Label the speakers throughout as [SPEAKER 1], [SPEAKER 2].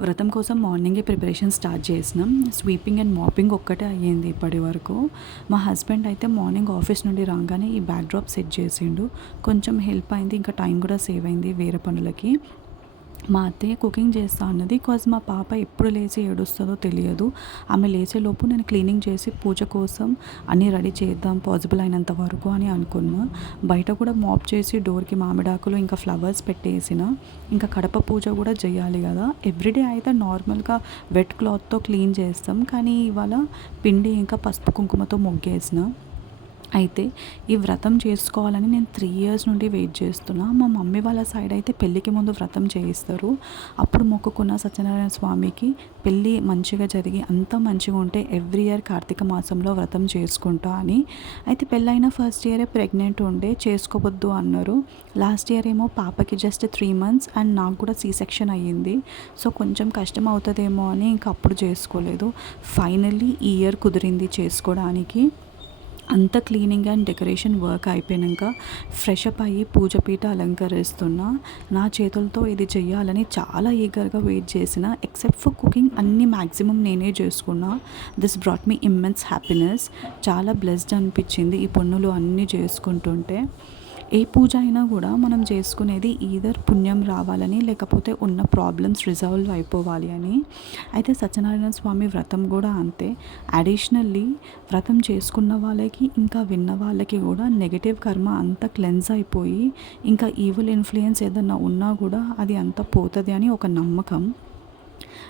[SPEAKER 1] వ్రతం కోసం మార్నింగే ప్రిపరేషన్ స్టార్ట్ చేసినాం. స్వీపింగ్ అండ్ మాపింగ్ ఒక్కటే అయ్యింది ఇప్పటి వరకు. మా హస్బెండ్ అయితే మార్నింగ్ ఆఫీస్ నుండి రాగానే ఈ బ్యాక్ డ్రాప్ సెట్ చేసిండు. కొంచెం హెల్ప్ అయింది ఇంకా టైం కూడా సేవ్ అయింది వేరే పనులకి. మా అత్తయ్య కుకింగ్ చేస్తా అన్నది. కాజ్ మా పాప ఎప్పుడు లేచి ఏడుస్తుందో తెలియదు. ఆమె లేచేలోపు నేను క్లీనింగ్ చేసి పూజ కోసం అన్నీ రెడీ చేద్దాం పాసిబుల్ అయినంత వరకు అని అనుకున్నా. బయట కూడా మాప్ చేసి డోర్కి మామిడాకులు ఇంకా ఫ్లవర్స్ పెట్టేసిన. ఇంకా కడప పూజ కూడా చేయాలి కదా. ఎవ్రీడే అయితే నార్మల్గా వెట్ క్లాత్తో క్లీన్ చేస్తాం. కానీ ఇవాళ పిండి ఇంకా పసుపు కుంకుమతో మొగ్గేసిన. అయితే ఈ వ్రతం చేసుకోవాలని నేను త్రీ ఇయర్స్ నుండి వెయిట్ చేస్తున్నా. మా మమ్మీ వాళ్ళ సైడ్ అయితే పెళ్ళికి ముందు వ్రతం చేయిస్తారు. అప్పుడు మొక్కుకున్న సత్యనారాయణ స్వామికి పెళ్ళి మంచిగా జరిగి అంత మంచిగా ఉంటే ఎవ్రీ ఇయర్ కార్తీక మాసంలో వ్రతం చేసుకుంటా అని. అయితే పెళ్ళైన ఫస్ట్ ఇయరే ప్రెగ్నెంట్ ఉండే చేసుకోవద్దు అన్నారు. లాస్ట్ ఇయర్ ఏమో పాపకి జస్ట్ త్రీ మంత్స్ అండ్ నాకు కూడా సీ సెక్షన్ అయ్యింది. సో కొంచెం కష్టం అవుతుందేమో అని ఇంకా అప్పుడు చేసుకోలేదు. ఫైనల్లీ ఈ ఇయర్ కుదిరింది చేసుకోవడానికి. అంత క్లీనింగ్ అండ్ డెకరేషన్ వర్క్ అయిపోయాక ఫ్రెష్ అప్ అయ్యి పూజపీఠ అలంకరిస్తున్నా నా చేతులతో ఇది చేయాలని చాలా ఈగర్గా వెయిట్ చేసిన ఎక్సెప్ట్ ఫర్ కుకింగ్ అన్ని మ్యాక్సిమం నేనే చేసుకున్నా. This brought me immense happiness చాలా బ్లెస్డ్ అనిపించింది ఈ పనులు అన్నీ చేసుకుంటుంటే. ఏ పూజ అయినా కూడా మనం చేసుకునేది ఈధర్ పుణ్యం రావాలని లేకపోతే ఉన్న ప్రాబ్లమ్స్ రిజాల్వ్ అయిపోవాలి అని. అయితే సత్యనారాయణ స్వామి వ్రతం కూడా అంతే. అడిషనల్లీ వ్రతం చేసుకున్న వాళ్ళకి ఇంకా విన్న వాళ్ళకి కూడా నెగటివ్ కర్మ అంతా క్లెన్స్ అయిపోయి ఇంకా ఈవిల్ ఇన్ఫ్లుయెన్స్ ఏదన్నా ఉన్నా కూడా అది అంతా పోతుంది అని ఒక నమ్మకం.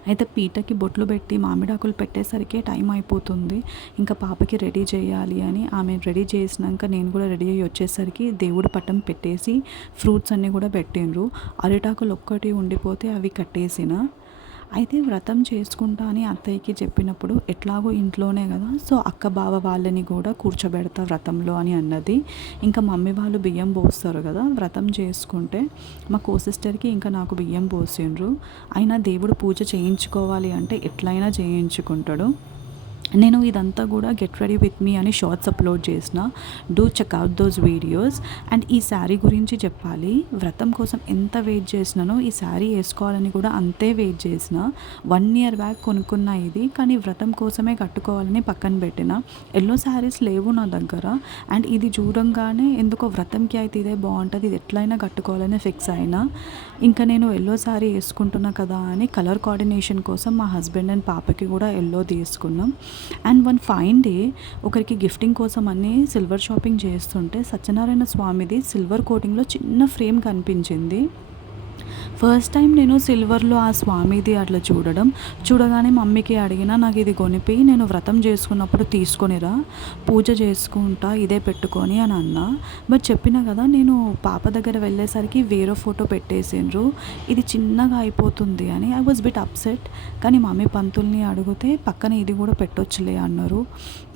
[SPEAKER 1] అయితే పీటకి బొట్లు పెట్టి మామిడాకులు పెట్టేసరికి టైం అయిపోతుంది. ఇంకా పాపకి రెడీ చేయాలి అని ఆమె రెడీ చేసినాక నేను కూడా రెడీ అయ్యి వచ్చేసరికి దేవుడు పట్టం పెట్టేసి ఫ్రూట్స్ అన్నీ కూడా పెట్టిండ్రు. అరిటాకులు ఒక్కటి ఉండిపోతే అవి కట్టేసిన అయితే వ్రతం చేసుకుంటా అని అత్తయ్యకి చెప్పినప్పుడు ఎట్లాగో ఇంట్లోనే కదా సో అక్క బావ వాళ్ళని కూడా కూర్చోబెడతా వ్రతంలో అని అన్నది. ఇంకా మమ్మీ వాళ్ళు బియ్యం పోస్తారు కదా వ్రతం చేసుకుంటే మా కో సిస్టర్కి ఇంకా నాకు బియ్యం పోసిండ్రు. అయినా దేవుడు పూజ చేయించుకోవాలి అంటే ఎట్లయినా చేయించుకుంటాడు. నేను ఇదంతా కూడా గెట్ రెడీ విత్ మీ అని షార్ట్స్ అప్లోడ్ చేసిన. Do check out those videos and ఈ శారీ గురించి చెప్పాలి. వ్రతం కోసం ఎంత వెయిట్ చేసినానో ఈ శారీ వేసుకోవాలని కూడా అంతే వెయిట్ చేసిన. వన్ ఇయర్ బ్యాక్ కొనుక్కున్న ఇది. కానీ వ్రతం కోసమే కట్టుకోవాలని పక్కన పెట్టిన. ఎల్లో శారీస్ లేవు నా దగ్గర. అండ్ ఇది చూడంగానే ఎందుకో వ్రతంకి అయితే ఇదే బాగుంటుంది. ఇది ఎట్లయినా కట్టుకోవాలని ఫిక్స్ అయినా. ఇంకా నేను ఎల్లో శారీ వేసుకుంటున్నా కదా అని కలర్ కోఆర్డినేషన్ కోసం మా హస్బెండ్ అండ్ పాపకి కూడా ఎల్లో తీసుకున్నాం. అండ్ వన్ ఫైన్ డే ఒకరికి గిఫ్టింగ్ కోసం అని సిల్వర్ షాపింగ్ చేస్తుంటే సత్యనారాయణ స్వామిది సిల్వర్ కోటింగ్లో చిన్న ఫ్రేమ్ కనిపించింది. ఫస్ట్ టైం నేను సిల్వర్లో ఆ స్వామిది అట్లా చూడడం. చూడగానే మమ్మీకి అడిగిన నాకు ఇది కొనిపి నేను వ్రతం చేసుకున్నప్పుడు తీసుకొనిరా పూజ చేసుకుంటా ఇదే పెట్టుకొని అని అన్నా. బట్ చెప్పిన కదా నేను పాప దగ్గర వెళ్ళేసరికి వేరే ఫోటో పెట్టేసిండ్రు. ఇది చిన్నగా అయిపోతుంది అని. ఐ వాజ్ బిట్ అప్సెట్ కానీ మమ్మీ పంతుల్ని అడిగితే పక్కన ఇది కూడా పెట్టొచ్చులే అన్నారు.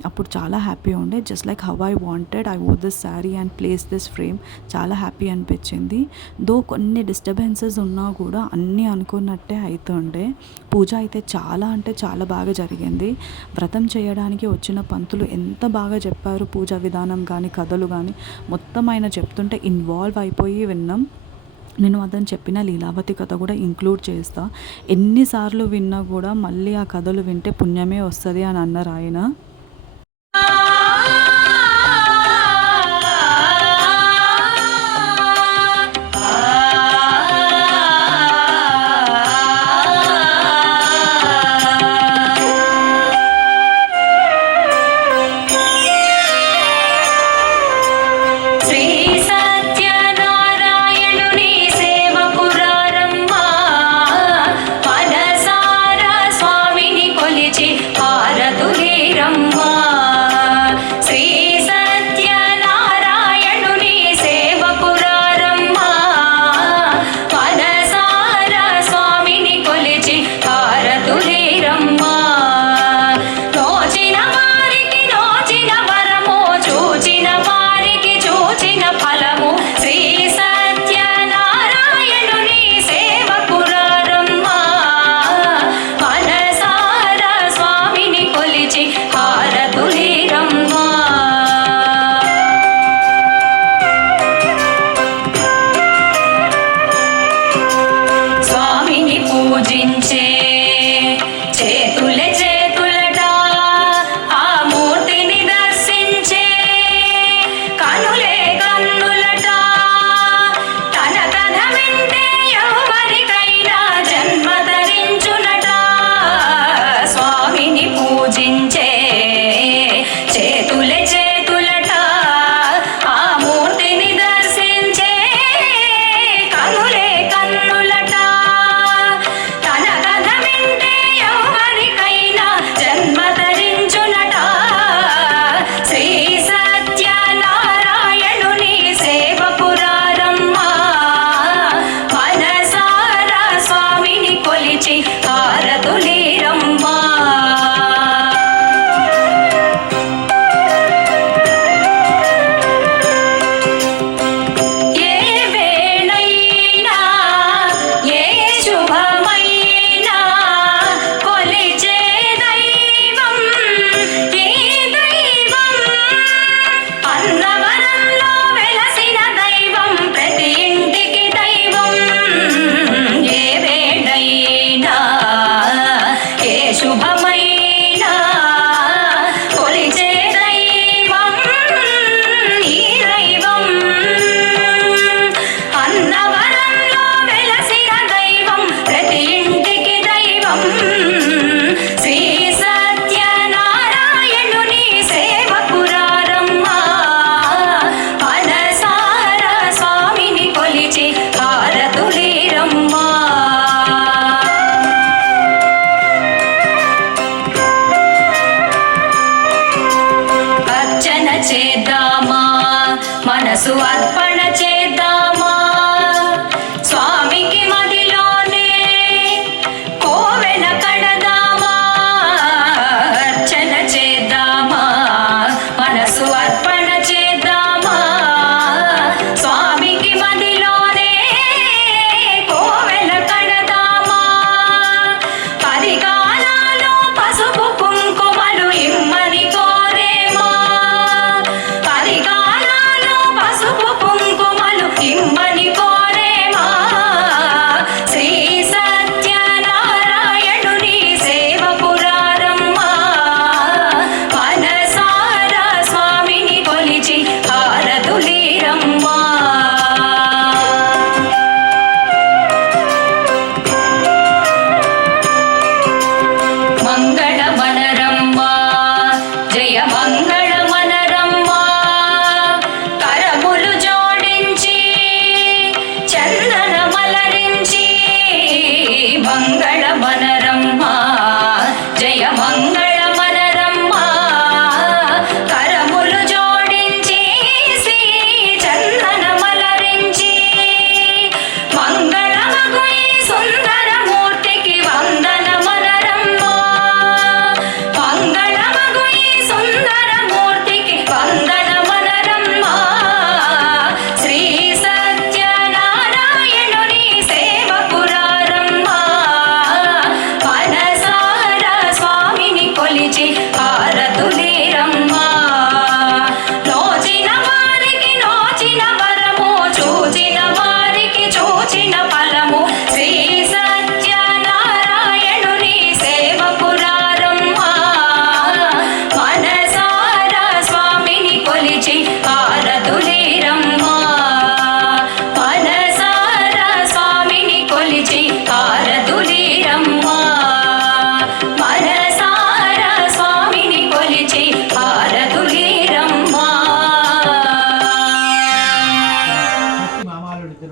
[SPEAKER 1] అప్పుడు చాలా హ్యాపీ ఉండే. Just like how I wanted I wore this sari and place this frame చాలా హ్యాపీ అనిపించింది. దో కొన్ని డిస్టర్బెన్సెస్ అనుకున్నా కూడా అన్నీ అనుకున్నట్టే అవుతుండే పూజ అయితే చాలా అంటే చాలా బాగా జరిగింది. వ్రతం చేయడానికి వచ్చిన పంతులు ఎంత బాగా చెప్పారు పూజ విధానం కానీ కథలు కానీ మొత్తం ఆయన చెప్తుంటే ఇన్వాల్వ్ అయిపోయి విన్నాం. నేను అతను చెప్పిన లీలావతి కథ కూడా ఇంక్లూడ్ చేస్తా. ఎన్నిసార్లు విన్నా కూడా మళ్ళీ ఆ కథలు వింటే పుణ్యమే వస్తుంది అని అన్నారు ఆయన.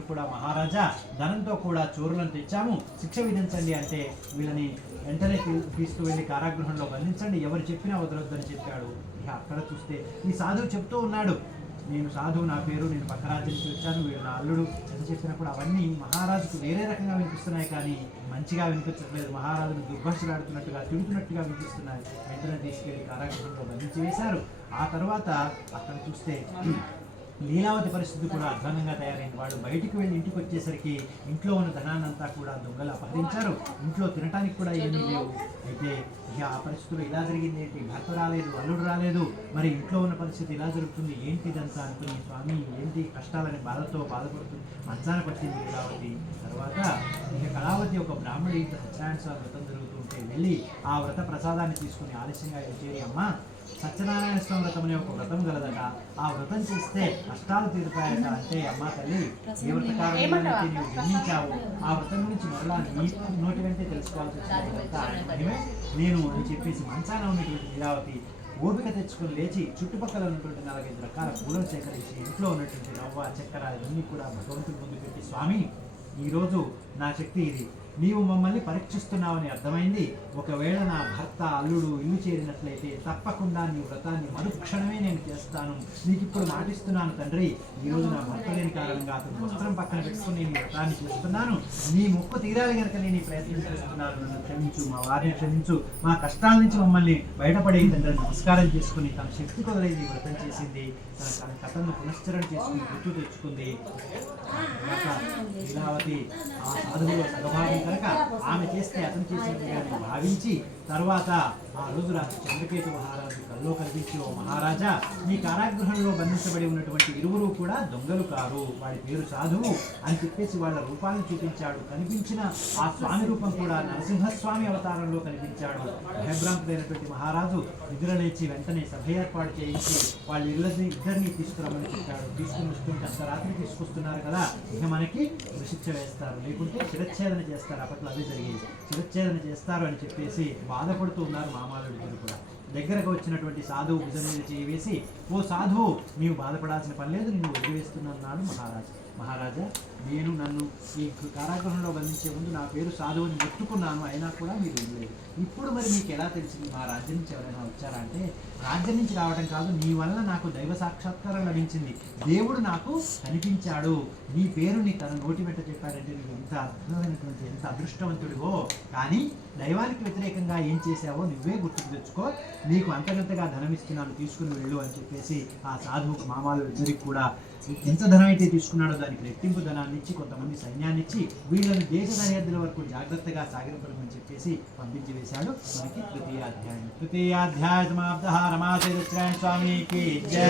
[SPEAKER 2] కూడా మహారాజా ధనంతో కూడా చోరులను తెచ్చాము. శిక్ష విధించండి అంటే వీళ్ళని వెంటనే తీసుకువెళ్ళి కారాగృహంలో బంధించండి. ఎవరు చెప్పినా వదలొద్దని చెప్పాడు. ఇక అక్కడ చూస్తే ఈ సాధువు చెప్తూ ఉన్నాడు. నేను సాధువు నా పేరు నేను పక్క రాజ్యానికి నుంచి వచ్చాను వీడు నా అల్లుడు ఎంత చెప్పినప్పుడు అవన్నీ మహారాజుకు వేరే రకంగా వినిపిస్తున్నాయి కానీ మంచిగా వినిపించట్లేదు. మహారాజును దుర్భాషలాడుతున్నట్టుగా తింటున్నట్టుగా వినిపిస్తున్నాయి. వెంటనే తీసుకెళ్ళి కారాగృహంలో బంధించి వేశారు. ఆ తర్వాత అక్కడ చూస్తే లీలావతి పరిస్థితి కూడా అధ్వానంగా తయారైంది. వాడు బయటికి వెళ్ళి ఇంటికి వచ్చేసరికి ఇంట్లో ఉన్న ధనాన్నంతా కూడా దొంగలు అపహరించారు. ఇంట్లో తినటానికి కూడా ఏమీ లేవు. అయితే ఇక ఆ పరిస్థితులు ఇలా జరిగింది ఏంటి? భర్త రాలేదు అల్లుడు రాలేదు. మరి ఇంట్లో ఉన్న పరిస్థితి ఇలా జరుగుతుంది? ఏంటి ఇదంతా అనుకుని స్వామి ఏంటి కష్టాలని బాధతో బాధపడుతుంది మంచాన పట్టింది లీలావతి తర్వాత ఇక కళావతి ఒక బ్రాహ్మడి ఇంత సత్యనారాయణ స్వామి వ్రతం జరుగుతుంటే వెళ్ళి ఆ వ్రత ప్రసాదాన్ని తీసుకుని ఆలస్యంగా చేరి అమ్మ సత్యనారాయణ స్వామి వ్రతం అనే ఒక వ్రతం గలదట. ఆ వ్రతం చేస్తే కష్టాలు తీరుతాయట అంటే అమ్మా తల్లి ఏ వ్రత కారణమైతే నీవు జన్మించావు ఆ వ్రతం గురించి మరలా నీ నోటి వెంటే తెలుసుకోవాల్సి మహిమే నేను అని చెప్పేసి మంచాన ఉన్నటువంటి లీలావతి ఓపిక తెచ్చుకొని లేచి చుట్టుపక్కల ఉన్నటువంటి నాలుగైదు రకాల పూలను సేకరించి ఇంట్లో ఉన్నటువంటి రవ్వ చక్కెర ఇవన్నీ కూడా భగవంతుడి ముందు పెట్టి స్వామి ఈరోజు నా శక్తి ఇది. నీవు మమ్మల్ని పరీక్షిస్తున్నావని అర్థమైంది. ఒకవేళ నా భర్త అల్లుడు ఇల్లు చేరినట్లయితే తప్పకుండా నీ వ్రతాన్ని మరుక్షణమే నేను చేస్తాను. నీకు ఇప్పుడు మాటిస్తున్నాను తండ్రి. ఈరోజు నా భర్త లేని కారణంగా అతను వస్త్రం పక్కన పెట్టుకుని నేను వ్రతాన్ని చేస్తున్నాను. నీ మొక్కు తీరాలి కనుక నేను ఈ ప్రయత్నం చేస్తున్నాను. నన్ను క్షమించు మా వారిని క్షమించు. మా కష్టాల నుంచి మమ్మల్ని బయటపడే తండ్రి. నమస్కారం చేసుకుని తన శక్తి కొదలేది వ్రతం చేసింది. తన తన కథను పునశ్చరణ చేసుకుని గుర్తు తెచ్చుకుంది. తర్వాత లీలావతి ఆ అదుగులో సగభాగం కనుక ఆమె చేస్తే అతను చేసినట్టుగా భావించి తర్వాత ఆ రోజు రాత్రి చంద్రకేతు మహారాజు కల్లో కనిపించి ఓ మహారాజా మీ కారాగృహంలో బంధించబడి ఉన్నటువంటి ఇరువురు కూడా దొంగలు కారు. వాడి పేరు సాధువు అని చెప్పేసి వాళ్ళ రూపాలను చూపించాడు. కనిపించిన ఆ స్వామి రూపం కూడా నరసింహస్వామి అవతారంలో కనిపించాడు. భయభ్రాంతుడైనటువంటి మహారాజు నిద్రలేచి వెంటనే సభ ఏర్పాటు చేయించి వాళ్ళ ఇళ్ళని ఇద్దరిని తీసుకురమ్మని చెప్పాడు. తీసుకుని వస్తుంటే అంత రాత్రి తీసుకొస్తున్నారు కదా ఇక మనకి శిక్ష వేస్తారు. లేకుంటే శిరచ్ఛేదన చేస్తారు. అప్పట్లో అదే జరిగింది. శిరచ్ఛేదన చేస్తారు అని చెప్పేసి బాధపడుతూ ఉన్నారు మామాలుడు కూడా. దగ్గరకు వచ్చినటువంటి సాధువు భుజం మీద చేయి వేసి ఓ సాధువు నీవు బాధపడాల్సిన పని లేదు నిన్ను వదిలివేస్తున్నాడు మహారాజు. మహారాజా నేను నన్ను ఈ కారాగృహంలో బంధించే ముందు నా పేరు సాధువుని మొత్తుకున్నాను అయినా కూడా మీరు వినలేదు. ఇప్పుడు మరి మీకు ఎలా తెలిసింది? మా రాజ్యం నుంచి ఎవరైనా వచ్చారా అంటే రాజ్యం నుంచి రావడం కాదు నీ వల్ల నాకు దైవ సాక్షాత్కారం లభించింది. దేవుడు నాకు కనిపించాడు. నీ పేరుని తన నోటి వెంట చెప్పాడంటే నువ్వు ఎంత అద్భుతమైనటువంటి ఎంత అదృష్టవంతుడివో. కానీ దైవానికి వ్యతిరేకంగా ఏం చేశావో నువ్వే గుర్తుకు తెచ్చుకో. నీకు అంతకంతగా ధనం ఇస్తున్నాను తీసుకుని వెళ్ళు అని చెప్పేసి ఆ సాధువుకు మామాలు ఇద్దరికి కూడా ఎంత ధనం అయితే తీసుకున్నాడో దానికి రెట్టింపు ధనాన్ని ఇచ్చి కొంతమంది సైన్యాన్ని ఇచ్చి వీళ్ళని దేశ సరిహద్దుల వరకు జాగ్రత్తగా సాగిరపడమని చెప్పేసి పంపించి వేశాడు మనకి తృతీయాధ్యాయం తృతీయాధ్యాయ సమాప్త రమాశయ సత్యనారాయణ స్వామికి జై.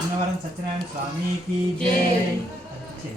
[SPEAKER 2] అన్నవరం సత్యనారాయణ స్వామికి జై. జై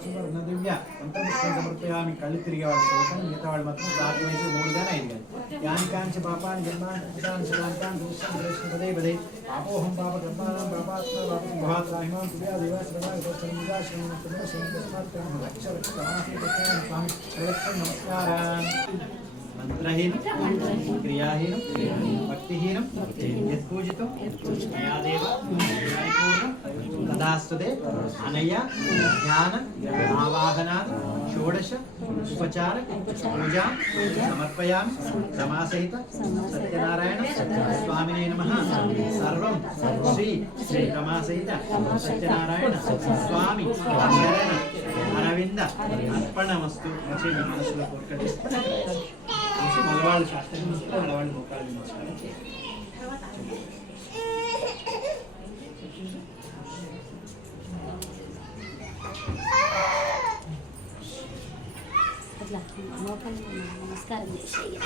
[SPEAKER 2] సువర్ణ దివ్య మంత్రపుష్పం సమర్పయామి కళ్ళు తిరిగేవాళ్ళు చూడటం మిగతా వాళ్ళు మాత్రం దాటి వయసు మూడు కానీ ఐదు కానీ యాని కాంచ పాపాన్ని జన్మాన్ని పుటాన్ని శివాంతాన్ని దృశ్యం కృష్ణ పదే పదే పాపోహం పాప కర్మాణం పాపాత్మ పాపం మహాత్మ నమస్కారం మంత్రహీనం క్రియాహీనం భక్తిహీనం యత్పూజితం మయాదేవ పరిపూర్ణం అనయ జ్ఞాన ఆవాహనాది షోడశ ఉపచార పూజా సమర్పయామి సమాసహిత సత్యనారాయణ స్వామినే నమ. సర్వం శ్రీ శ్రీ రమాసహిత సత్యనారాయణ స్వామి అరవింద అర్పణమస్తు. వచ్చి మనసులో కోరికలు చూసి మగవాళ్ళు శాస్త్రం చూస్తారు ఆడవాళ్ళు మోకాళ్ళు నమస్కారం
[SPEAKER 3] అట్లా నమస్కారం చేసేయ.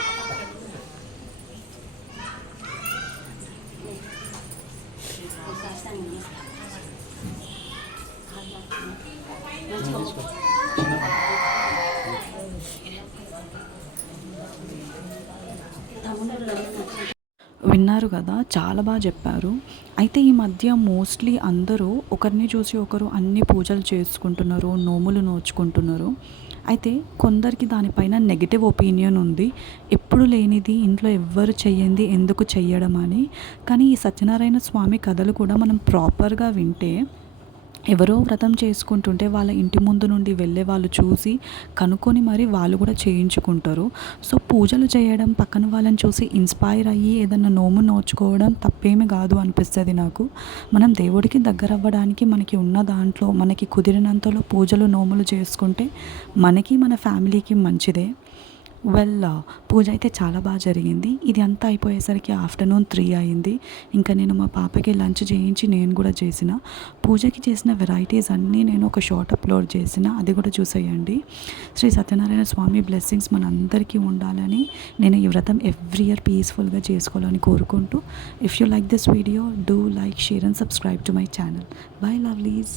[SPEAKER 1] చెప్పారు కదా చాలా బాగా చెప్పారు. అయితే ఈ మధ్య మోస్ట్లీ అందరూ ఒకరిని చూసి ఒకరు అన్ని పూజలు చేసుకుంటున్నారు నోములు నోచుకుంటున్నారు. అయితే కొందరికి దానిపైన నెగిటివ్ ఒపీనియన్ ఉంది. ఎప్పుడు లేనిది ఇంట్లో ఎవ్వరు చెయ్యంది ఎందుకు చెయ్యడం అని. కానీ ఈ సత్యనారాయణ స్వామి కథలు కూడా మనం ప్రాపర్గా వింటే ఎవరో వ్రతం చేసుకుంటుంటే వాళ్ళ ఇంటి ముందు నుండి వెళ్ళే వాళ్ళు చూసి కనుక్కొని మరి వాళ్ళు కూడా చేయించుకుంటారు. సో పూజలు చేయడం పక్కన వాళ్ళని చూసి ఇన్స్పైర్ అయ్యి ఏదన్నా నోము నోచుకోవడం తప్పేమీ కాదు అనిపిస్తుంది నాకు. మనం దేవుడికి దగ్గర అవ్వడానికి మనకి ఉన్న దాంట్లో మనకి కుదిరినంతలో పూజలు నోములు చేసుకుంటే మనకి మన ఫ్యామిలీకి మంచిదే. వెల్ uh, పూజ అయితే చాలా బాగా జరిగింది. ఇది అంతా అయిపోయేసరికి ఆఫ్టర్నూన్ త్రీ అయింది. ఇంకా నేను మా పాపకి లంచ్ చేయించి నేను కూడా చేసిన. పూజకి చేసిన వెరైటీస్ అన్నీ నేను ఒక షార్ట్ అప్లోడ్ చేసిన. అది కూడా చూసేయండి. శ్రీ సత్యనారాయణ స్వామి బ్లెస్సింగ్స్ మనందరికీ ఉండాలని నేను ఈ వ్రతం ఎవ్రీ ఇయర్ పీస్ఫుల్గా చేసుకోవాలని కోరుకుంటూ. If you like this video do like share and subscribe to my channel bye lovelies